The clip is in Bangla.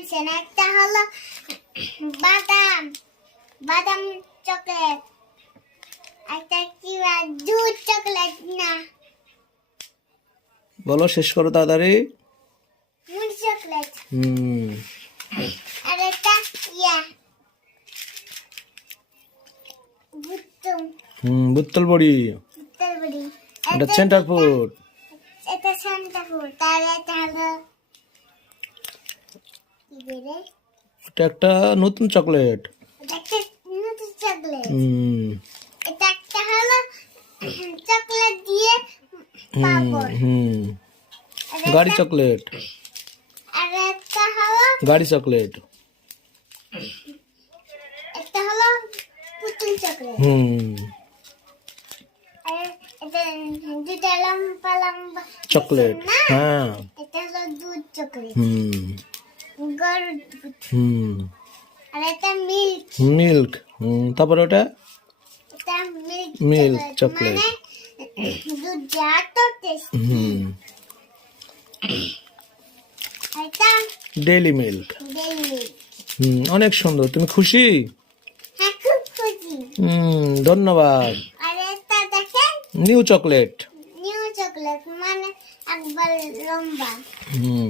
আনছেন একটা হলো বাদাম বাদাম চকলেট একটা কি দুধ চকলেট না বলো, শেষ করো তাড়াতাড়ি। মুড়ি চকলেট হুম আর একটা বুট্টুম বুত্তল বড়ি, তরবড়ি এটা সেন্টার ফুড। এটা সান্তা ফুড তার এটা হলো কি বেরে এটা একটা নতুন চকলেট। এটা একটা নতুন চকলেট হুম এটা একটা হলো চকলেট দিয়ে পাপড় হুম গাড়ি চকলেট, আর একটা হলো গাড়ি চকলেট। একটা হলো পুতুল চকলেট হুম আর এটা দুটা লম্বা লম্বা চকলেট, না হ্যাঁ। এটা হলো দুধ চকলেট হুম গরুর দুধ হুম আর এটা মিল্ক মিল্ক। তারপরে ওটা এটা মিল্ক মিল্ক চকলেট। মানে দুধ যা তো টেস্ট হুম এটা ডেইলি মিল্ক। ডেইরি মিল্ক অনেক সুন্দর। তুমি খুশি? হ্যাঁ খুব খুশি ধন্যবাদ। আর এটা দেখেন নিউ চকলেট। নিউ চকলেট মানে একবার লম্বা হুম